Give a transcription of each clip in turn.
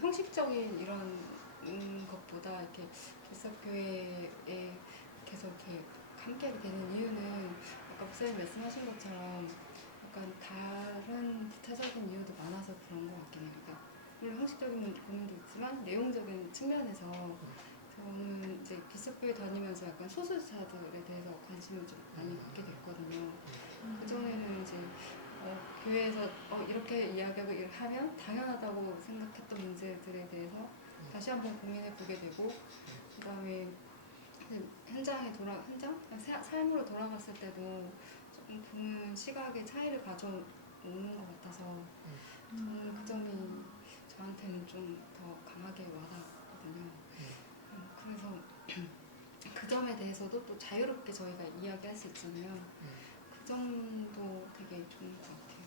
형식적인 이런 것보다 이렇게 기독교회에 계속 이렇게 함께 되는 이유는 아까 목사님 말씀하신 것처럼 약간 다른 부차적인 이유도 많아서 그런 것 같긴 해요. 그러니까 물론 형식적인 고민도 있지만 내용적인 측면에서 저는 이제 기독교회 다니면서 약간 소수자들에 대해서 관심을 좀 많이 갖게 됐거든요. 그전에는 이제 교회에서 이렇게 이야기하고 이렇게 하면 당연하다고 생각했던 문제들에 대해서 다시 한번 고민해 보게 되고, 그 다음에 현장에 삶으로 돌아갔을 때도 조금 보는 시각의 차이를 가져오는 것 같아서 저는 그 점이 저한테는 좀 더 강하게 와닿거든요. 그래서 그 점에 대해서도 또 자유롭게 저희가 이야기할 수 있잖아요. 그 점도 되게 좋은 것 같아요.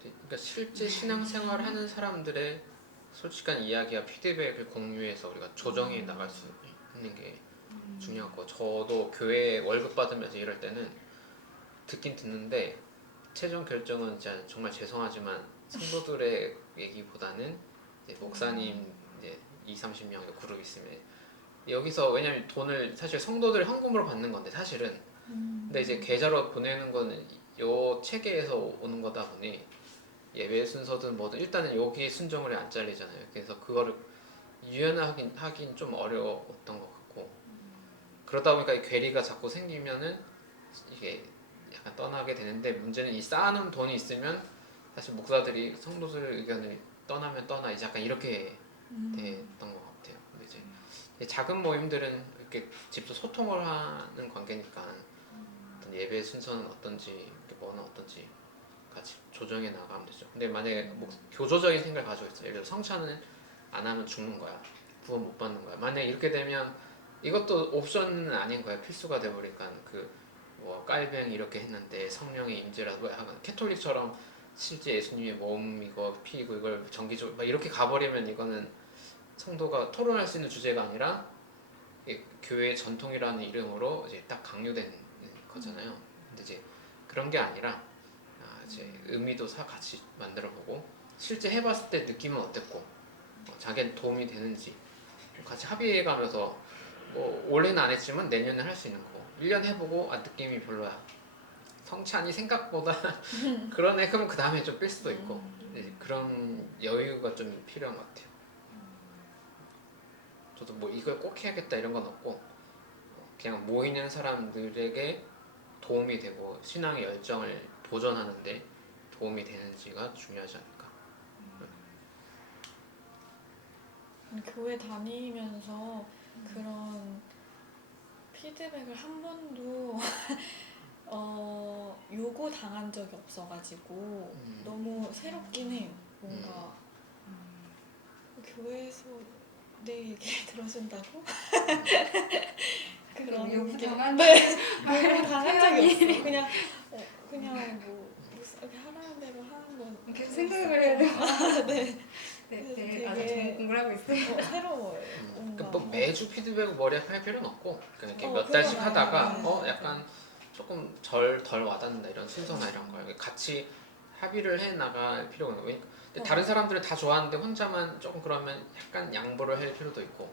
그러니까 실제 신앙생활 하는 사람들의 솔직한 이야기와 피드백을 공유해서 우리가 조정해 나갈 수 있는 게 중요하고, 저도 교회 월급 받으면서 이럴 때는 듣긴 듣는데 최종 결정은 진짜 정말 죄송하지만 성도들의 얘기보다는 이제 목사님 이제 20-30명 그룹 있으면 여기서, 왜냐면 돈을 사실 성도들이 헌금으로 받는 건데 사실은, 근데 이제 계좌로 보내는 거는 요 체계에서 오는 거다 보니 예배 순서든 뭐든 일단은 여기 순정을 안 잘리잖아요. 그래서 그거를 유연하긴 좀 어려웠던 것 같고, 그러다 보니까 이 괴리가 자꾸 생기면은 이게 약간 떠나게 되는데, 문제는 이 쌓아놓은 돈이 있으면 사실 목사들이 성도들 의견을 떠나면 떠나 이제 약간 이렇게 됐던 것 같아요. 근데 이제 작은 모임들은 이렇게 직접 소통을 하는 관계니까 어떤 예배 순서는 어떤지, 뭐는 어떤지 같이 조정해 나가면 되죠. 근데 만약에 뭐 교조적인 생각을 가지고 있어요. 예를 들어 성찬은 안 하면 죽는 거야, 구원 못 받는 거야. 만약에 이렇게 되면 이것도 옵션은 아닌 거야. 필수가 돼버리니까 뭐 깔뱅이 이렇게 했는데 성령의 임재라고 하면 캐톨릭처럼 실제 예수님의 몸이고 피이고 이걸 정기적으로 막 이렇게 가버리면 이거는 성도가 토론할 수 있는 주제가 아니라 교회의 전통이라는 이름으로 이제 딱 강요된 거잖아요. 근데 이제 그런 게 아니라 이제 의미도 같이 만들어보고 실제 해봤을 때 느낌은 어땠고 자기한테 도움이 되는지 같이 합의해가면서, 뭐 올해는 안 했지만 내년에 할 수 있는 거 1년 해보고 느낌이 별로야, 성찬이 생각보다 그러네, 그럼 그 다음에 좀 뺄 수도 있고, 그런 여유가 좀 필요한 것 같아요. 저도 뭐 이걸 꼭 해야겠다 이런 건 없고, 그냥 모이는 사람들에게 도움이 되고 신앙의 열정을 보존하는데 도움이 되는지가 중요하지 않을까. 교회 다니면서 그런 피드백을 한 번도 요구 당한 적이 없어가지고 너무 새롭긴 해요. 뭔가 교회에서 내 얘기 들어준다고? 그런 요구 게 당한 요구 당한 적이 없어. 그냥 뭐 이렇게 하라는 대로 하는 건 계속 생각을 해야 돼요. 네. 네, 아주 좋은 공부를 하고 있어요. 새로워요. 뭔가 뭐 매주 피드백을 머리에 할 필요는 없고, 그냥 이렇게 몇 그건 달씩 아니에요. 하다가 네. 약간 조금 덜 와닿는다 이런 순서나 이런 걸 같이 합의를 해 나갈 필요가 있는 거예요. 근데 다른 사람들은 다 좋아하는데 혼자만 조금 그러면 약간 양보를 할 필요도 있고,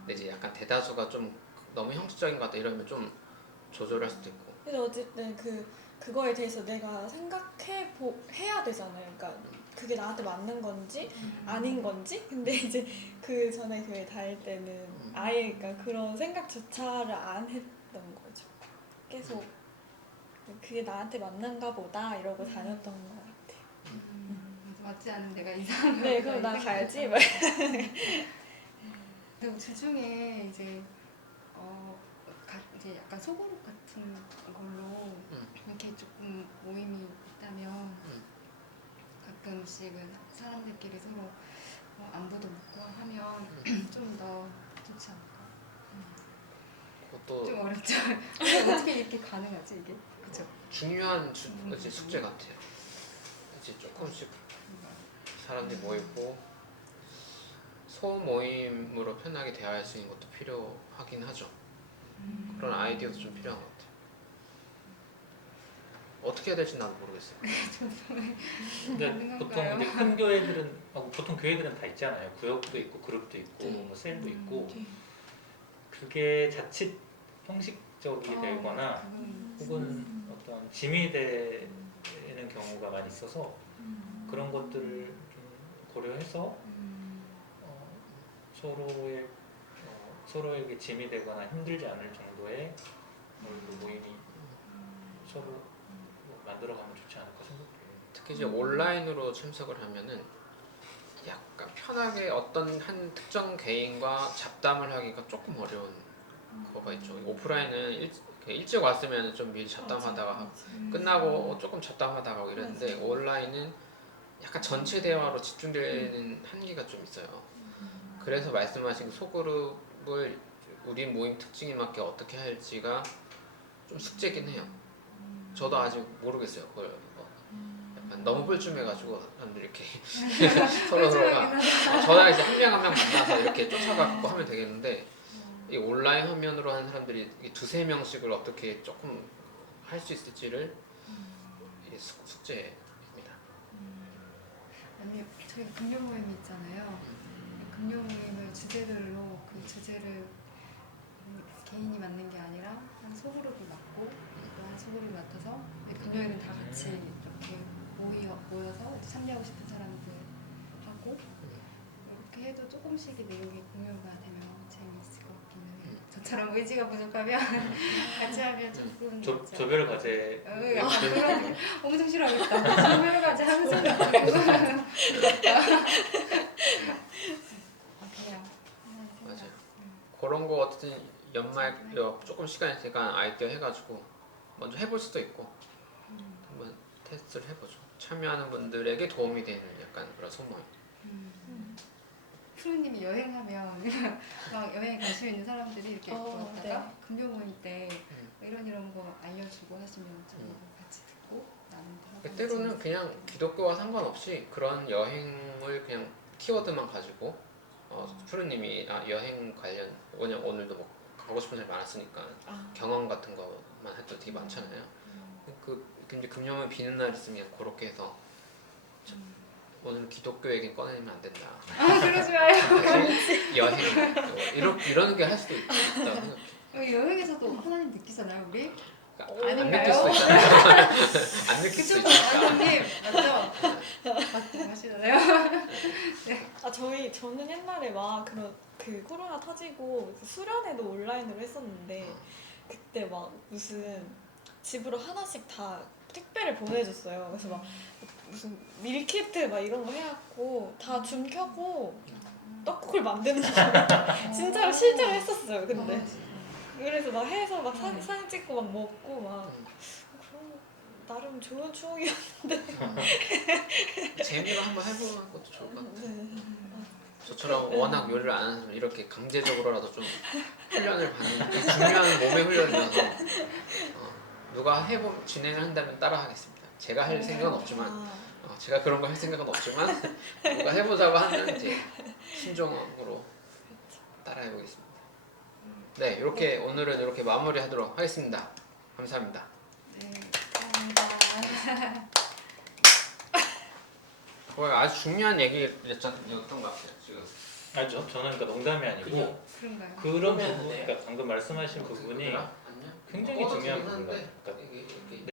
근데 이제 약간 대다수가 좀 너무 형식적인 것 같다 이러면 좀 조절할 수도 있고. 근데 어쨌든 그거에 대해서 내가 해야 되잖아요. 그러니까 그게 나한테 맞는 건지 아닌 건지. 근데 이제 그 전에 교회 다닐 때는 아예 그러니까 그런 생각조차를 안 했던 거죠. 계속 그게 나한테 맞는가 보다 이러고 다녔던 것 같아요. 맞지 않은 내가 이상한 거. 네, 그럼 나 가야지. 근데 주중에 이제 이제 약간 소그룹 같은 걸로 이렇게 조금 모임이 있다면 가끔씩은 사람들끼리 서로 안부도 묻고 하면 좀 더 좋지 않을까. 그것도 좀 어렵죠. 어떻게 이렇게 가능하지 이게? 그죠? 중요한 이제 숙제 같아요. 이제 조금씩 사람들이 모이고 소모임으로 편하게 대화할 수 있는 것도 필요하긴 하죠. 그런 아이디어도 좀 필요한 것 같아요. 어떻게 해야 될지 나도 모르겠어요. 근데 가능한가요? 보통 이제 큰 교회들은 보통 교회들은 다 있잖아요. 구역도 있고 그룹도 있고 네. 뭐 셀도 있고 네. 그게 자칫 형식적이 어, 되거나 혹은 어떤 짐이 되는 경우가 많이 있어서 그런 것들을 좀 고려해서 서로에게 짐이 되거나 힘들지 않을 정도의 모임이 서로 만들어가면 좋지 않을까 생각해요. 특히 이제 온라인으로 참석을 하면은 약간 편하게 어떤 한 특정 개인과 잡담을 하기가 조금 어려운 거가 있죠. 오프라인은 일찍 왔으면 좀 미리 잡담하다가 끝나고 조금 잡담하다가 하고 이랬는데 맞아. 온라인은 약간 전체 대화로 집중되는 한계가 좀 있어요. 그래서 말씀하신 그 소그룹을 우리 모임 특징에 맞게 어떻게 할지가 좀 숙제긴 해요. 저도 아직 모르겠어요. 그걸 약간 너무 뻘쭘해가지고 사람들이 이렇게 서로가 저랑 이제 한 명 한 명 만나서 이렇게 쫓아가고 하면 되겠는데 이 온라인 화면으로 하는 사람들이 이 두세 명씩을 어떻게 조금 할 수 있을지를 이게 숙제입니다. 아니 저희 금요 모임이 있잖아요. 금요 모임을 주제별로 그 주제를 개인이 맡는 게 아니라 한 소그룹이 맡고 또 한 소그룹이 맡아서 금요일은 다 같이 이렇게 모여서 이제 참여하고 싶은 사람들 하고 이렇게 해도 조금씩의 내용이 공유가 되면 재미있을 것 같기는 해요. 저처럼 의지가 부족하면 같이 하면 조금 조별 과제 약간 그런 엄청 싫어하겠다. 조별 과제 하는 순간 그냥 맞아요. 그런 거 어쨌든 연말 조금 시간 있으니까 아이디어 해가지고 먼저 해볼 수도 있고 한번 테스트를 해보죠. 참여하는 분들에게 도움이 되는 약간 그런 소모임. 푸르님이 여행하면 막 여행 관심 있는 사람들이 이렇게 모였다가 금요 모임 때 이런 거 알려주고 하시면 저도 같이 듣고 나누고 때로는 그냥 기독교와 상관없이 그런 여행을 그냥 키워드만 가지고 푸르님이 여행 관련 오늘도 뭐 가고 싶은 데 많았으니까 경험 같은 거만 해도 되게 많잖아요. 근데 금요일 비는 날 있으면 그렇게 해서 오늘 기독교 얘기 꺼내면 안 된다. 그러지 마요. 여행 이런 게 할 수도 있다고 생각해. 여행에서도 하나님 느끼잖아요 우리? 안 아닌가요? 느낄 수도 있잖아요. 안 느낄 수도 그쵸? 있으니까. 원장님 맞죠? 맞으시잖아요. 저는 옛날에 막 그 코로나 터지고 수련회도 온라인으로 했었는데 그때 막 무슨 집으로 하나씩 다 택배를 보내줬어요. 그래서 막 무슨 밀키트 막 이런 거 해갖고 다 줌 켜고 떡국을 만드는 거 진짜로 실제로 했었어요. 근데 그래서 막 해서 막 사진 찍고 막 먹고 막 그런 나름 좋은 추억이었는데 재미로 한번 해보는 것도 좋을 것 같아요. 네. 저처럼 워낙 요리를 안 하는 사람 이렇게 강제적으로라도 좀 훈련을 받는 게 중요한 몸의 훈련이어서 누가 진행을 한다면 따라하겠습니다. 제가 할 생각은 없지만 제가 그런 거 할 생각은 없지만 누가 해보자고 하면 이제 신중으로 따라해보겠습니다. 네, 이렇게 오늘은 이렇게 마무리하도록 하겠습니다. 감사합니다. 네, 감사합니다. 아주 중요한 얘기였던 것 같아요. 지금. 알죠? 저는 그러니까 농담이 아니고 그런가요? 그런 부분, 그러니까 방금 말씀하신 부분이 안녕? 굉장히 중요한 부분이에요. 그러니까